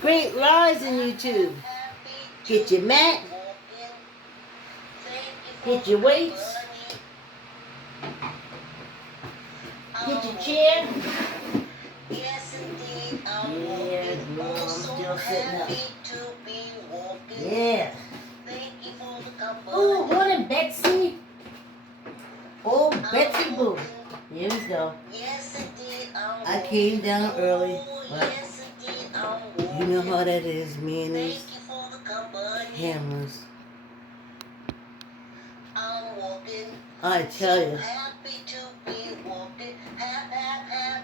Great rising, YouTube. Get your mat. Get your weights. Get your chair. Yeah, girl, I'm still sitting up. Yeah. Oh, morning, Betsy. Oh, Betsy Boo. Here we go. I came down early, but you know how that is, me and these cameras. I tell you.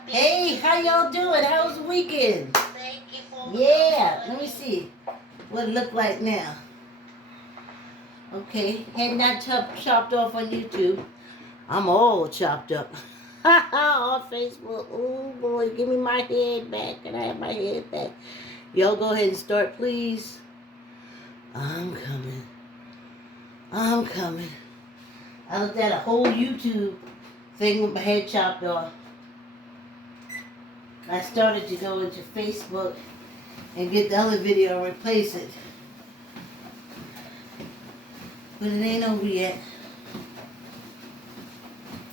Hey, how y'all doing? How was the weekend? Yeah, let me see what it look like now. Okay, head not chopped off on YouTube. I'm all chopped up. On Facebook. Oh boy, give me my head back. Can I have my head back? Y'all go ahead and start, please. I'm coming. I'm coming. I looked at a whole YouTube thing with my head chopped off. I started to go into Facebook and get the other video and replace it. But it ain't over yet.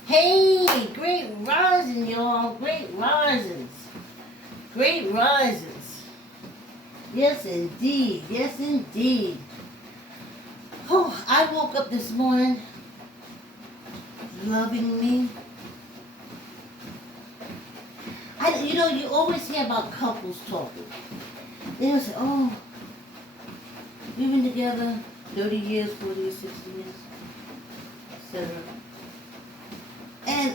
Hey, great rising, y'all. Great risings. Great risings. Yes, indeed. Yes, indeed. Oh, I woke up this morning loving me. You always hear about couples talking. They will say, oh, we've been together 30 years, 40 years, 60 years, etc. And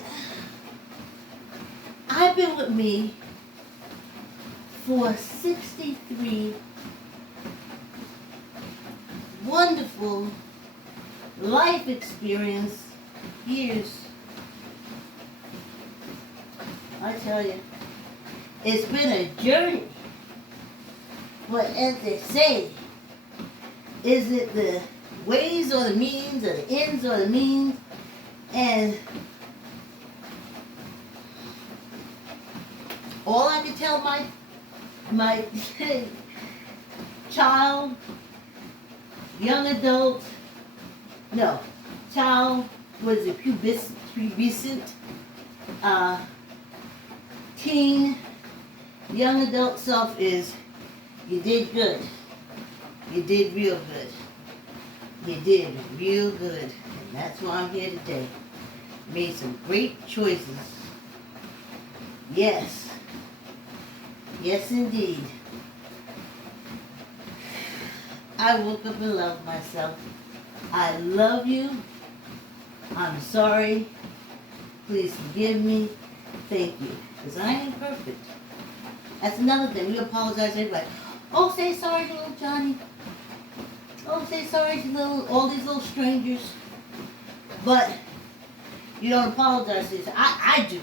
I've been with me for 63 wonderful life experience years. I tell you, it's been a journey. But as they say, is it the ways or the means, or the ends or the means? And all I can tell my child, young adult, no, child, was it pubescent, teen, young adult self is, you did good. You did real good. You did real good. And that's why I'm here today. Made some great choices. Yes. Yes, indeed. I woke up and loved myself. I love you. I'm sorry. Please forgive me. Thank you. Because I ain't perfect. That's another thing. We apologize to everybody. Oh, say sorry to little Johnny. Oh, say sorry to all these little strangers. But you don't apologize to yourself. I do.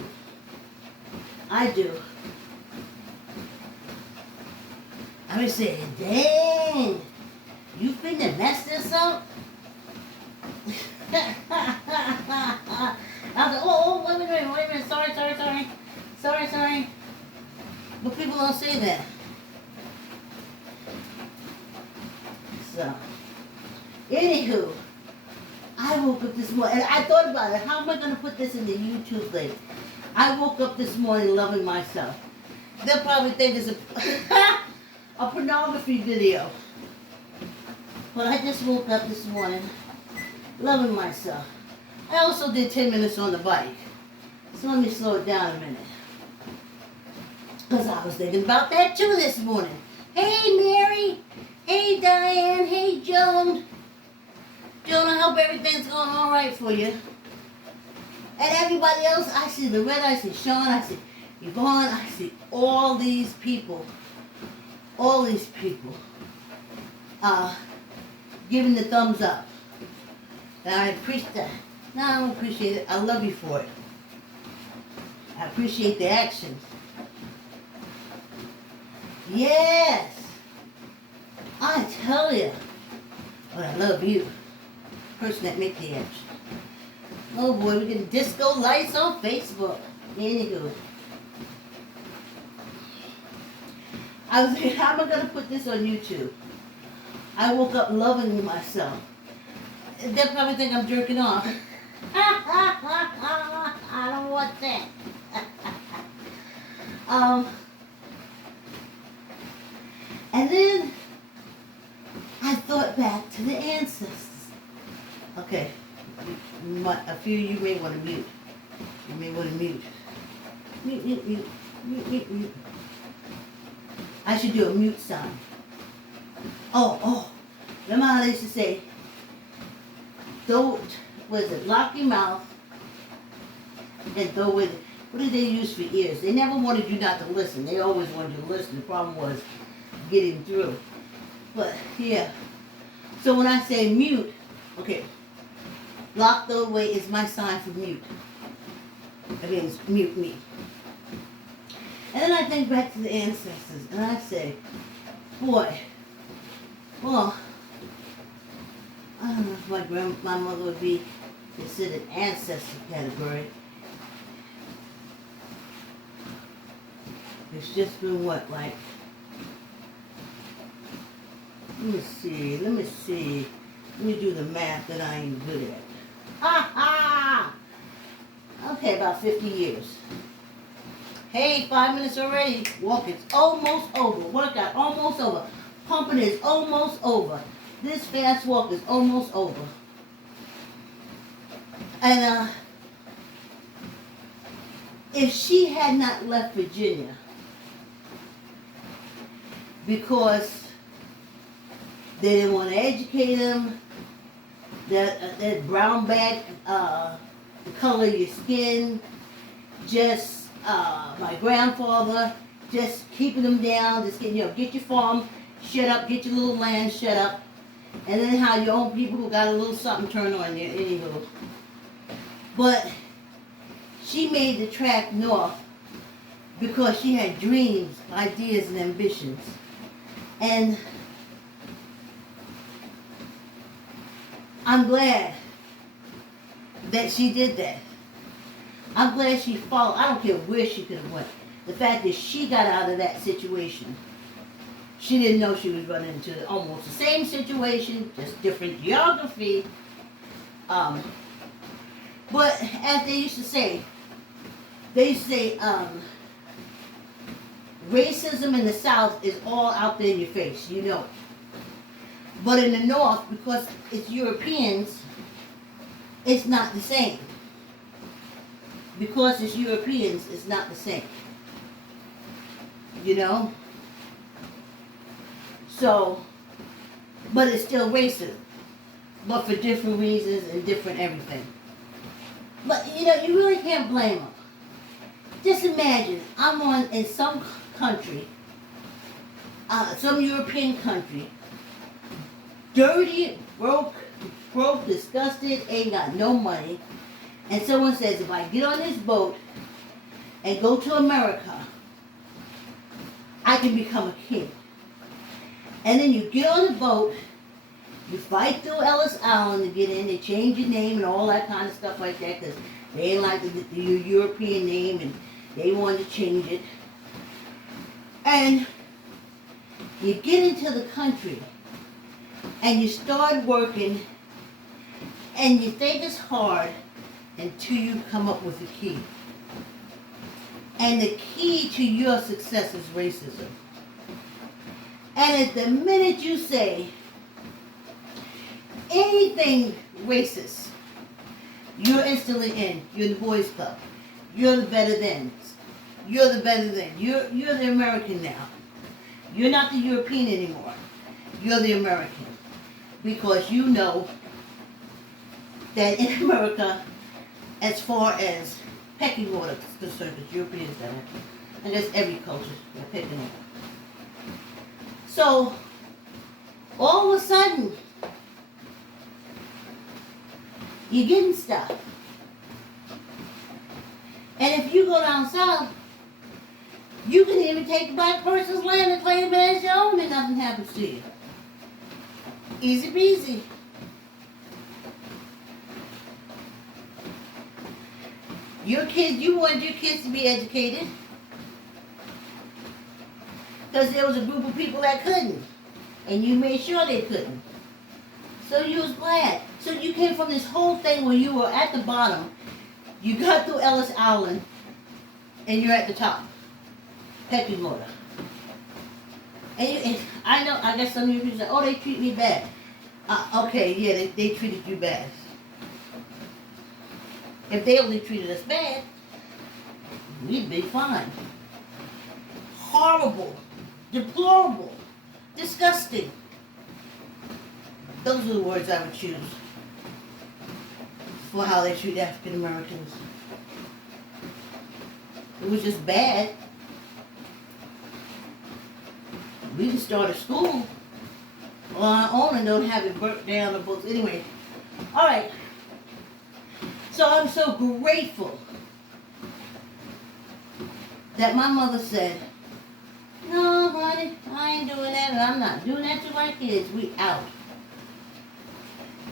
I do. I be saying, dang, you finna mess this up? I was like, oh, wait a minute, sorry. But people don't say that. So, anywho, I woke up this morning, and I thought about it. How am I going to put this in the YouTube link? I woke up this morning loving myself. They'll probably think it's a pornography video. But I just woke up this morning loving myself. I also did 10 minutes on the bike. So let me slow it down a minute. Because I was thinking about that too this morning. Hey, Mary. Hey, Diane. Hey, Joan. Joan, I hope everything's going all right for you. And everybody else, I see Loretta, I see Sean, I see Yvonne, I see all these people. All these people. Giving the thumbs up. And I appreciate that. No, I don't appreciate it. I love you for it. I appreciate the action. Yes. I tell you. But I love you. Person that make the action. Oh boy, we're getting disco lights on Facebook. Anywho. I was thinking, how am I gonna put this on YouTube? I woke up loving myself. They'll probably think I'm jerking off. I don't want that. And then I thought back to the ancestors. Okay, a few of you may want to mute. You may want to mute. Mute. I should do a mute sign. Oh. Remember how they used to say, don't, lock your mouth and throw it. What did they use for ears? They never wanted you not to listen. They always wanted you to listen. The problem was getting through. But, yeah. So when I say mute, okay, lock the way is my sign for mute. That means mute me. And then I think back to the ancestors, and I say, boy, well, I don't know if my mother would be considered ancestor category. It's just been what, like, let me see. Let me do the math that I ain't good at. Ha! Okay, about 50 years. Hey, 5 minutes already. Walking's almost over. Workout almost over. Pumping is almost over. This fast walk is almost over. And if she had not left Virginia because they didn't want to educate them, that brown bag, the color of your skin, just my grandfather, just keeping them down, just getting, get your farm, shut up, get your little land, shut up, and then how your own people who got a little something turn on you, anywho. But she made the track north because she had dreams, ideas, and ambitions. And I'm glad that she did that. I'm glad she followed. I don't care where she could have went. The fact that she got out of that situation, she didn't know she was running into almost the same situation, just different geography. But as they used to say, racism in the South is all out there in your face, you know. But in the North, because it's Europeans, it's not the same. Because it's Europeans, it's not the same. You know? So, but it's still racism. But for different reasons and different everything. But, you really can't blame them. Just imagine, I'm in some country, some European country, dirty, broke, disgusted, ain't got no money. And someone says, if I get on this boat and go to America, I can become a king. And then you get on the boat, you fight through Ellis Island to get in, they change your name and all that kind of stuff like that, because they ain't like your European name and they wanted to change it. And you get into the country and you start working and you think it's hard until you come up with a key. And the key to your success is racism. And at the minute you say anything racist, you're instantly in. You're the boys club. You're the better than. You're the better than. You're the American now. You're not the European anymore. You're the American. Because you know that in America, as far as pecking order is concerned, because Europeans don't. And that's every culture, they're pecking order. So, all of a sudden, you're getting stuff. And if you go down south, you can even take a black person's land and claim it as your own and nothing happens to you. Easy peasy. You want your kids to be educated. Because there was a group of people that couldn't. And you made sure they couldn't. So you was glad. So you came from this whole thing where you were at the bottom. You got through Ellis Island. And you're at the top. Pecking order. And I know, I guess some of you people say, oh, they treat me bad. Okay, yeah, they treated you bad. If they only treated us bad, we'd be fine. Horrible. Deplorable. Disgusting. Those are the words I would choose for how they treat African Americans. It was just bad. We can start a school on our own and don't have it burnt down the books. Anyway, all right. So I'm so grateful that my mother said, no, honey, I ain't doing that, and I'm not doing that to my kids. We out.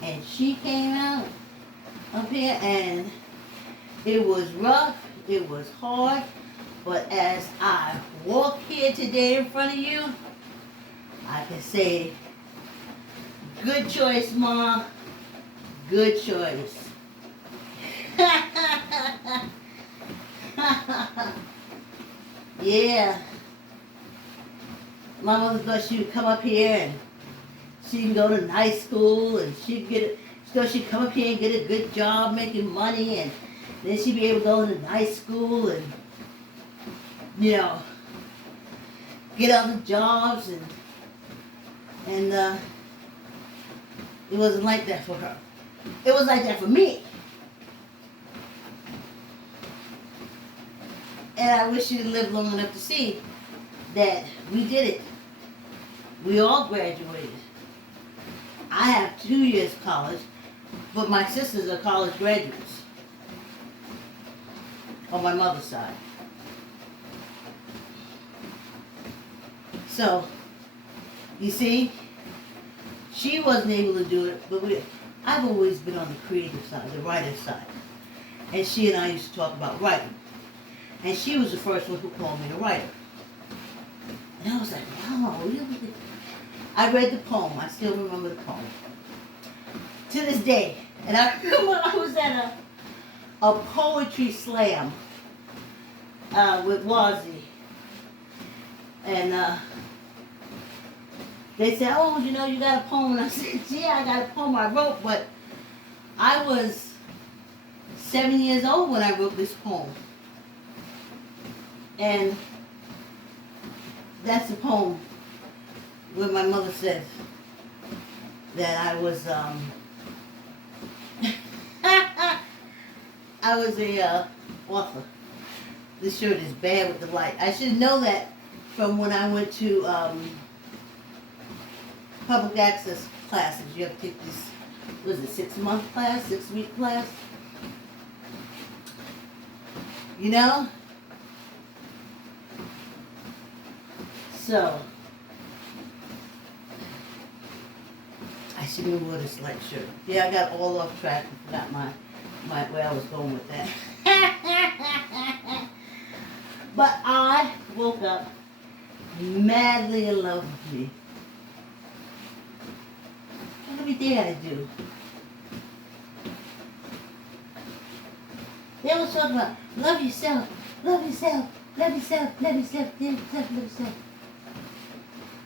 And she came out up here, and it was rough, it was hard, but as I walk here today in front of you, I can say, good choice, Ma. Good choice. Yeah. My mother thought she would come up here and she can go to night school and she'd come up here and get a good job making money, and then she'd be able to go to night school and, you know, get other jobs, and it wasn't like that for her. It was like that for me. And I wish she'd lived long enough to see that we did it. We all graduated. I have 2 years college, but my sisters are college graduates on my mother's side. So, you see, she wasn't able to do it, but I've always been on the creative side, the writer's side. And she and I used to talk about writing. And she was the first one who called me a writer. And I was like, wow, really? I read the poem. I still remember the poem. To this day. And I remember I was at a poetry slam with Wazzy. And they said, oh, you know, you got a poem. And I said, yeah, I got a poem I wrote, but I was 7 years old when I wrote this poem. And that's the poem where my mother says that I was I was a author. This shirt is bad with the light. I should know that from when I went to public access classes. You have to take this, what is it, 6-month class, 6-week class? You know? So, I should have wore this light shirt. Yeah, I got all off track and forgot my where I was going with that. But I woke up madly in love with me. What everything I do. They always talk about love yourself, love yourself, love yourself, love yourself, love yourself, love yourself.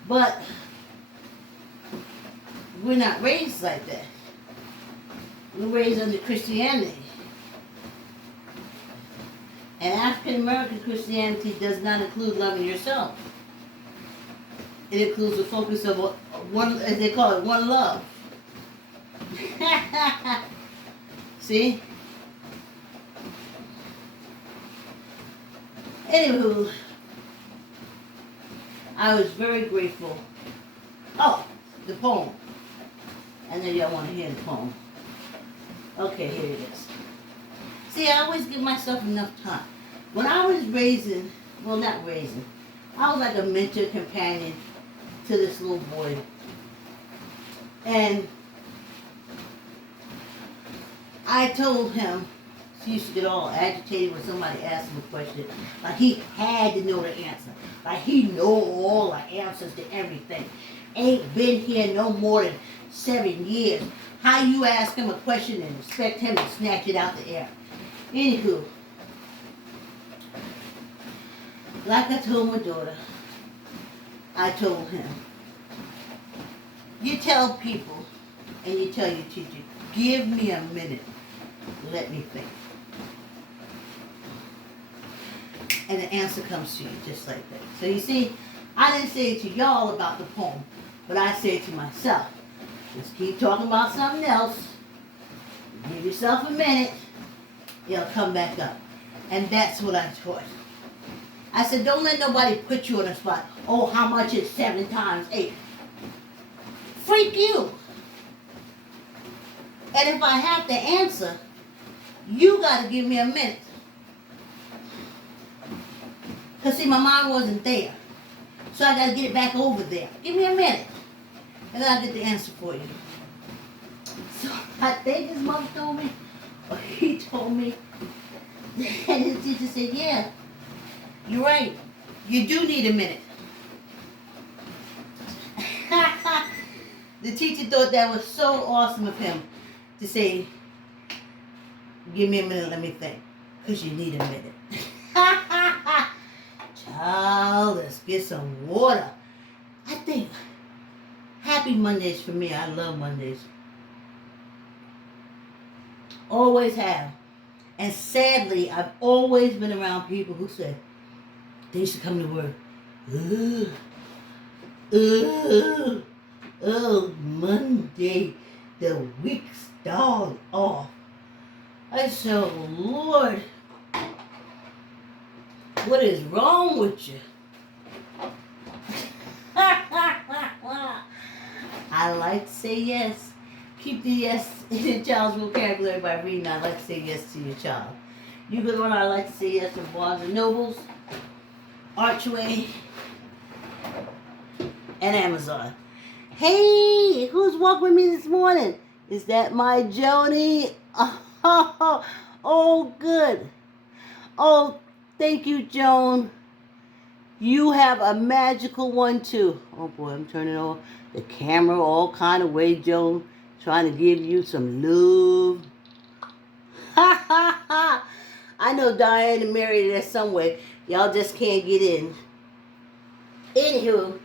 But we're not raised like that. We're raised under Christianity. And African American Christianity does not include loving yourself. It includes the focus of one, as they call it, one love. See? Anywho, I was very grateful. Oh, the poem. I know y'all want to hear the poem. Okay, here it is. See, I always give myself enough time. When I was raising, well, not raising, I was like a mentor companion to this little boy. And I told him, he used to get all agitated when somebody asked him a question. Like he had to know the answer. Like he know all the answers to everything. Ain't been here no more than 7 years. How you ask him a question and expect him to snatch it out the air? Anywho, like I told my daughter, I told him, you tell people and you tell your teacher, give me a minute, let me think. And the answer comes to you just like that. So you see, I didn't say it to y'all about the poem, but I say it to myself. Just keep talking about something else. Give yourself a minute. It'll come back up. And that's what I taught. I said, don't let nobody put you on the spot. Oh, how much is 7 times 8? Freak you. And if I have to answer, you got to give me a minute. Because see, my mind wasn't there. So I got to get it back over there. Give me a minute. And then I'll get the answer for you. So I think his mom told me, or he told me, and his teacher said, yeah, you're right. You do need a minute. The teacher thought that was so awesome of him to say, give me a minute, let me think. Because you need a minute. Child, let's get some water. I think happy Mondays for me. I love Mondays. Always have. And sadly, I've always been around people who said, they used to come to work. Oh, Monday, the week stalled off. I said, oh, Lord, what is wrong with you? I like to say yes. Keep the yes in your child's vocabulary by reading I like to say yes to your child. You can learn I like to say yes from Barnes and Nobles, Archway, and Amazon. Hey, who's walking with me this morning? Is that my Joni? Oh, good. Oh, thank you, Joan. You have a magical one, too. Oh, boy, I'm turning off the camera all kind of way, Joan. Trying to give you some love. Ha, ha, ha. I know Diane and Mary are there somewhere. Y'all just can't get in. Anywho,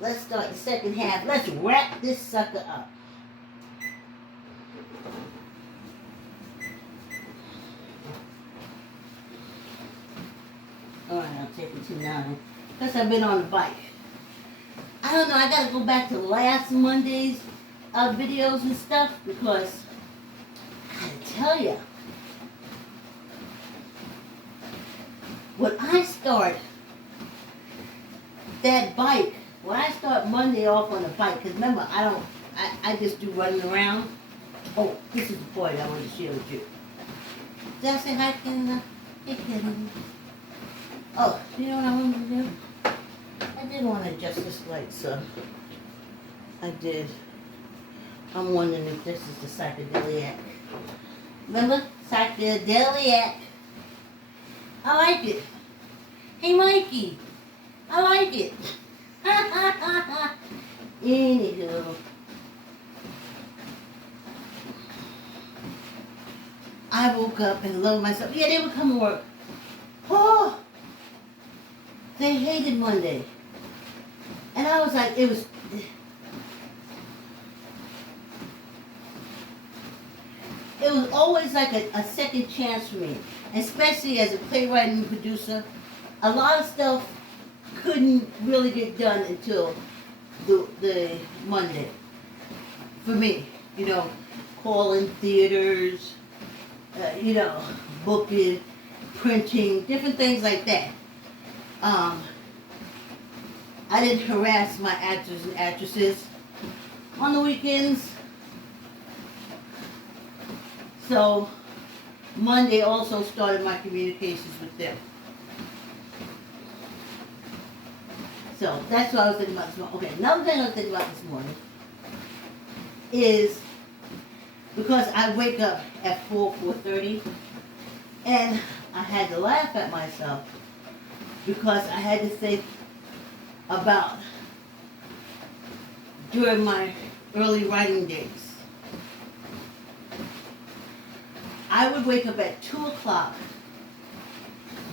let's start the second half. Let's wrap this sucker up. Alright, I'll take it to 9. Because I've been on the bike. I don't know, I gotta go back to last Monday's videos and stuff because I gotta tell you, when I start that bike, when I start Monday off on the bike, because remember, I just do running around. Oh, this is the point I want to share with you. Did I say hi, Canada? Hey, Canada. Oh, you know what I wanted to do? I did want to adjust this light, so I did. I'm wondering if this is the psychedelic. Remember? Psychedelic. I like it. Hey, Mikey. I like it. Anywho. I woke up and loved myself. Yeah, they would come to work. Oh! They hated Monday. And I was like, it was always like a second chance for me. Especially as a playwright and producer. A lot of stuff couldn't really get done until the Monday. For me. You know, calling theaters, booking, printing, different things like that. I didn't harass my actors and actresses on the weekends. So Monday also started my communications with them. So that's what I was thinking about this morning. Okay, another thing I was thinking about this morning is because I wake up at 4:30, and I had to laugh at myself because I had to think about during my early writing days. I would wake up at 2 o'clock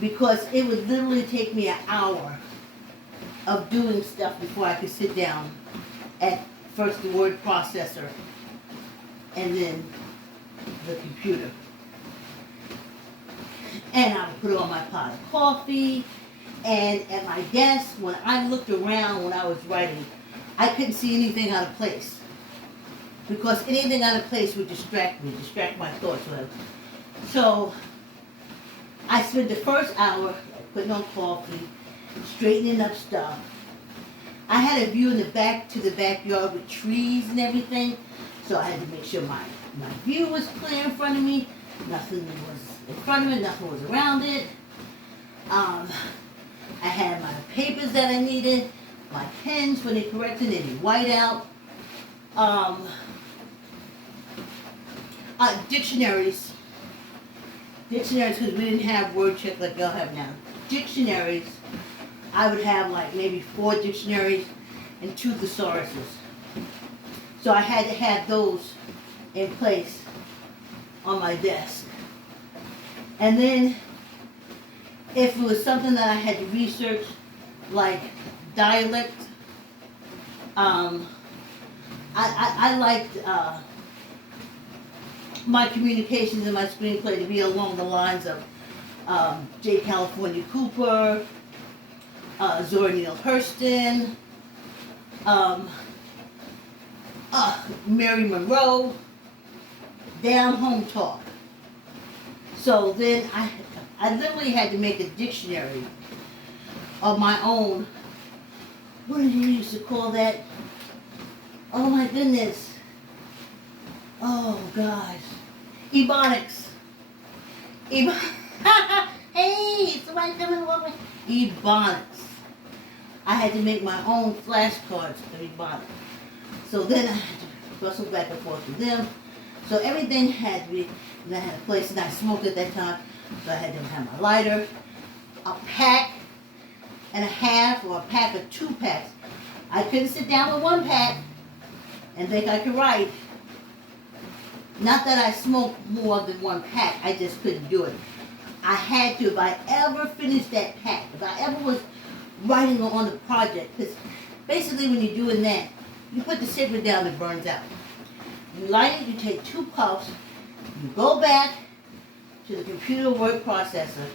because it would literally take me an hour of doing stuff before I could sit down at first the word processor and then the computer. And I would put on my pot of coffee, and at my desk, when I looked around when I was writing, I couldn't see anything out of place. Because anything out of place would distract me, distract my thoughts. So I spent the first hour putting on coffee, straightening up stuff. I had a view in the back to the backyard with trees and everything, so I had to make sure my view was clear in front of me. Nothing was in front of it, nothing was around it. I had my papers that I needed, my pens when they corrected, they did white out. Dictionaries, because we didn't have word check like y'all have now. Dictionaries, I would have like maybe 4 dictionaries and 2 thesauruses. So I had to have those in place on my desk. And then if it was something that I had to research, like dialect, I liked my communications and my screenplay to be along the lines of J. California Cooper, Zora Neale Hurston, Mary Monroe, down home talk. So then I literally had to make a dictionary of my own. What did you used to call that? Oh my goodness. Oh gosh. Ebonics. Hey, somebody coming along with Ebonics. I had to make my own flashcards of Ebonics. So then I had to bustle back and forth with them. So everything had to be, and I had a place, and I smoked at that time, so I had to have my lighter, a pack and a half, or a pack of 2 packs. I couldn't sit down with 1 pack and think I could write. Not that I smoked more than 1 pack, I just couldn't do it. I had to, if I ever finished that pack, if I ever was writing on the project, because basically when you're doing that, you put the cigarette down, it burns out. You light it, you take 2 puffs, you go back to the computer word processor,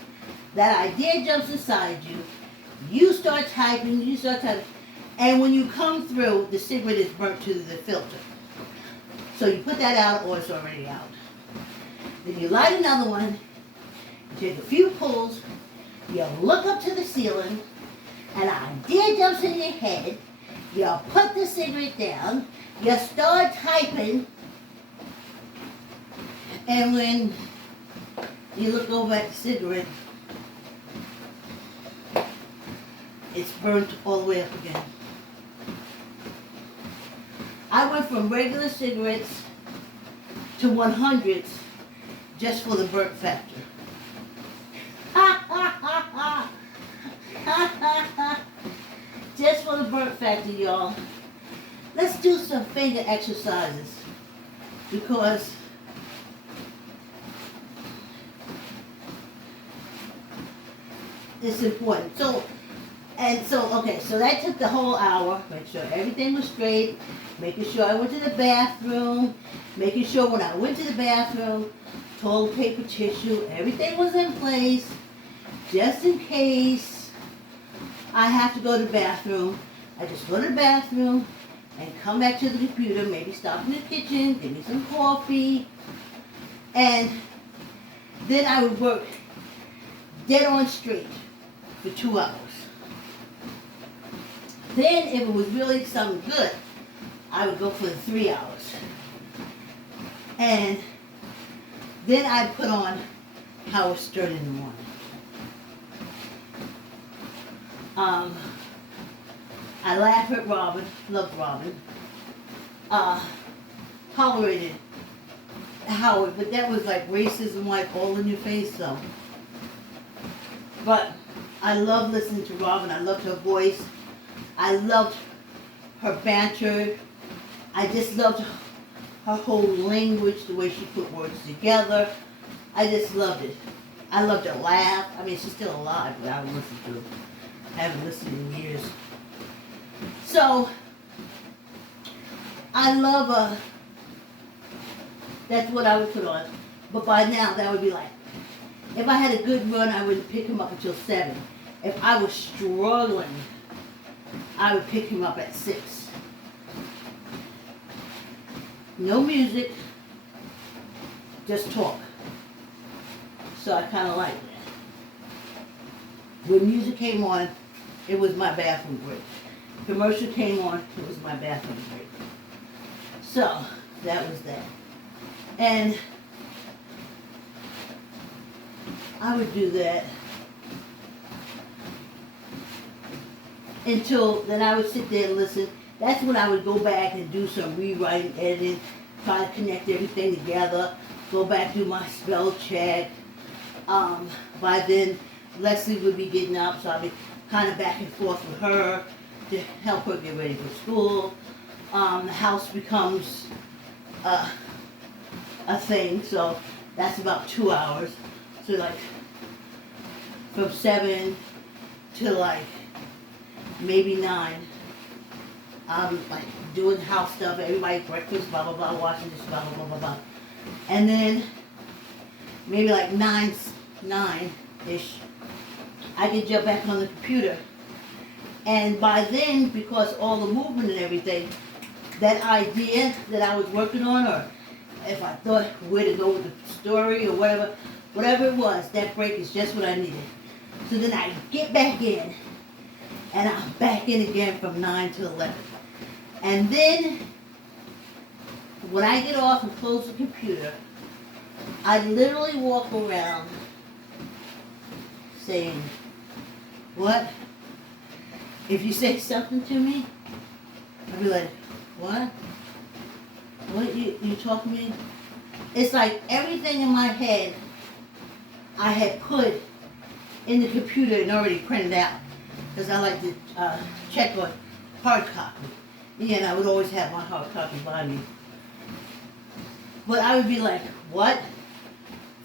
that idea jumps inside you, you start typing, and when you come through, the cigarette is burnt to the filter. So you put that out, or it's already out. Then you light another one, you take a few pulls, you look up to the ceiling, an idea jumps in your head, you put the cigarette down, you start typing, and when you look over at the cigarette, it's burnt all the way up again. I went from regular cigarettes to 100s just for the burnt factor. Just for the burnt factor, y'all. Let's do some finger exercises because it's important. So that took the whole hour. Make sure everything was straight. Making sure I went to the bathroom. Making sure when I went to the bathroom, toilet paper, tissue, everything was in place. Just in case I have to go to the bathroom, I just go to the bathroom and come back to the computer, maybe stop in the kitchen, give me some coffee, and then I would work dead on straight for 2 hours. Then if it was really something good, I would go for the 3 hours. And then I'd put on Howard Stern in the morning. I laugh at Robin, love Robin. Tolerated how, but that was like racism, like all in your face, so. But I love listening to Robin. I loved her voice. I loved her banter. I just loved her whole language, the way she put words together. I just loved it. I loved her laugh. I mean, she's still alive, but I don't listen to her. I haven't listened in years. So, I love that's what I would put on. But by now, that would be like, if I had a good run, I wouldn't pick him up until 7. If I was struggling, I would pick him up at 6. No music, just talk. So I kind of liked it. When music came on, it was my bathroom break. Commercial came on, it was my bathroom break. So, that was that. And I would do that until then I would sit there and listen. That's when I would go back and do some rewriting, editing, try to connect everything together, go back, do my spell check. By then, Leslie would be getting up, so I'd be kind of back and forth with her to help her get ready for school. The house becomes a thing, so that's about 2 hours. So like from 7 to like maybe 9, I'm like doing house stuff, everybody breakfast, blah blah blah, washing this, blah blah blah blah blah. And then maybe like 9-ish, I could jump back on the computer. And by then, because all the movement and everything, that idea that I was working on, or if I thought where to go with the story or whatever it was, that break is just what I needed. So then I get back in, and I'm back in again from 9 to 11. And then, when I get off and close the computer, I literally walk around saying, what? If you say something to me, I'll be like, what? What you talking to me? It's like everything in my head I had put in the computer and already printed out. Because I like to check on hard copy. Yeah, and I would always have my hard copy by me. But I would be like, what?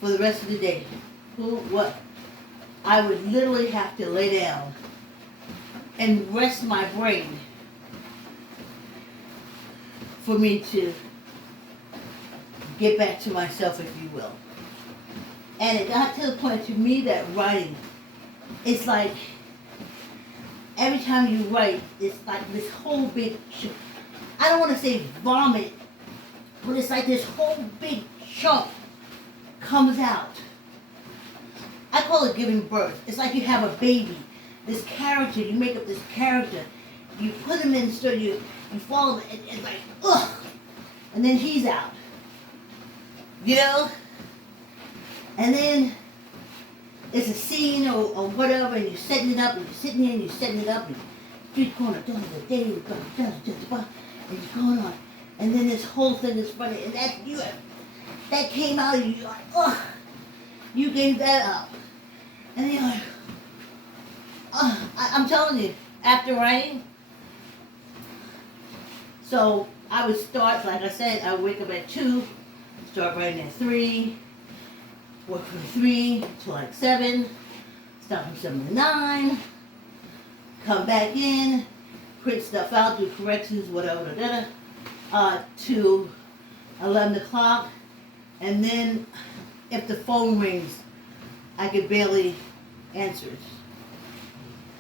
For the rest of the day. Who? What? I would literally have to lay down and rest my brain for me to get back to myself, if you will. And it got to the point to me that writing, it's like every time you write, it's like this whole big, I don't want to say vomit, but it's like this whole big chunk comes out. I call it giving birth. It's like you have a baby. This character, you make up this character. You put him in the story, you follow him, and it's like, ugh. And then he's out. You know? And then it's a scene or whatever, and you're setting it up, and you're sitting here, and you're setting it up, and street corner, and you're going on. And then this whole thing is funny, and that came out of you, you're like, ugh. You gave that up. And then you're like, I'm telling you, after writing, so I would start, like I said, I would wake up at 2, start writing at 3, work from 3 to like 7, stop from 7 to 9, come back in, print stuff out, do corrections, whatever, to 11 o'clock, and then if the phone rings, I could barely answer it.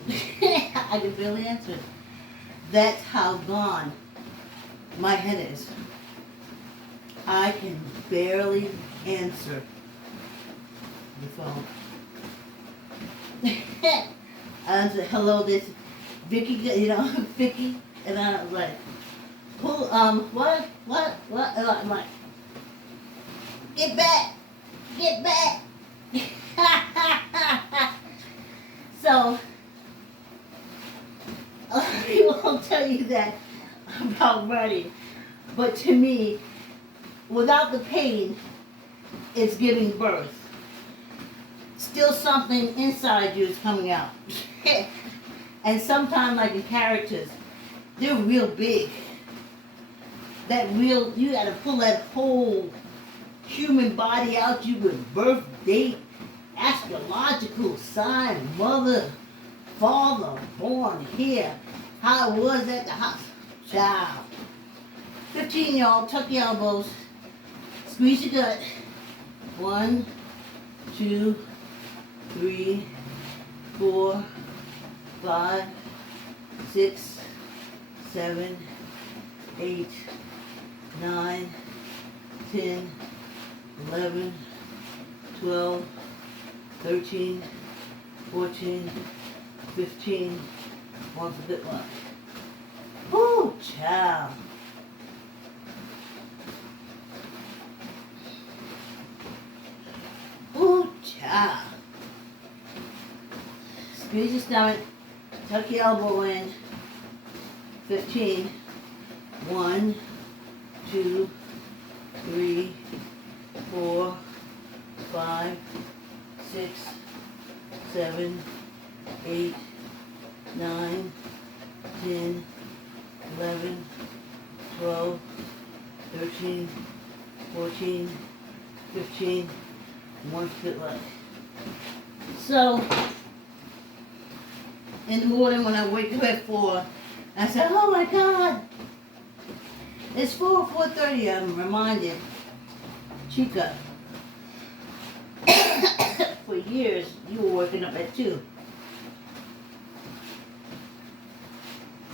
I could barely answer it. That's how gone my head is. I can barely answer the phone. I answer, hello, this Vicky, Vicky, and I was like, who, what, and I'm like, get back. So, a lot of people will tell you that about writing, but to me, without the pain, is giving birth. Still something inside you is coming out. And sometimes, like in characters, they're real big. You gotta pull that whole human body out you with birth date, astrological sign, mother, father, born here, how it was at the house. Child. 15, y'all, tuck your elbows, squeeze your gut. 1, 2, 3, 4, 5, 6, 7, 8, 9, 10, 11, 12, 13, 14, 15. One for good luck. Woo, child. Woo, child. Squeeze your stomach. Tuck your elbow in. 15. 1, 2, 3, 4, 5, 6, 7, 8, 9, 10, 11, 12, 13, 14, 15. One good luck. So, in the morning when I wake up at 4, I said, oh my God, it's 4:30. I'm reminded, Chica, for years you were waking up at 2.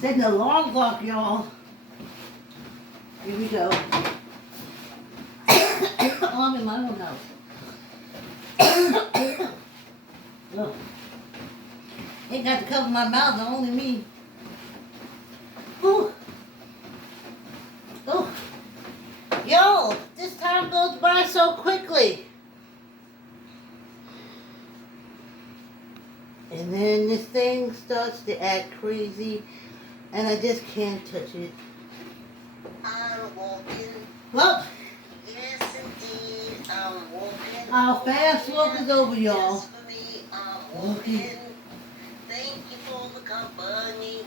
Setting the alarm clock, y'all. Here we go. I'm in my own house. Look. Ain't got to cover my mouth, only me. Ooh. Ooh. Yo, this time goes by so quickly. And then this thing starts to act crazy, and I just can't touch it. I'm walking. Well, Yes, indeed, I'm walking. our fast walk is over, y'all. Just for me, I'm walking. Thank you for the company.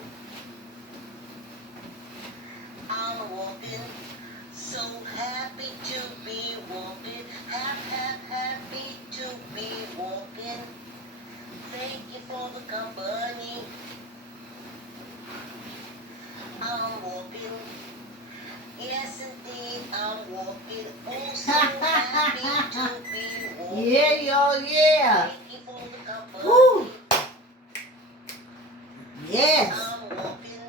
I'm walking. So happy to be walking. Happy to be walking. Thank you for the company. I'm walking. Yes, indeed, I'm walking. Oh, so happy to be walking. Yeah, y'all, yeah. Thank you for the company. Woo. Yes. I'm walking.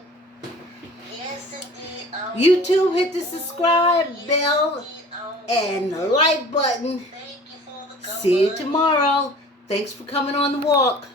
Yes, indeed, I'm YouTube, walking. hit the subscribe Yes, bell indeed, I'm and the walking. like button. Thank you for the See you company. tomorrow. Thanks for coming on the walk.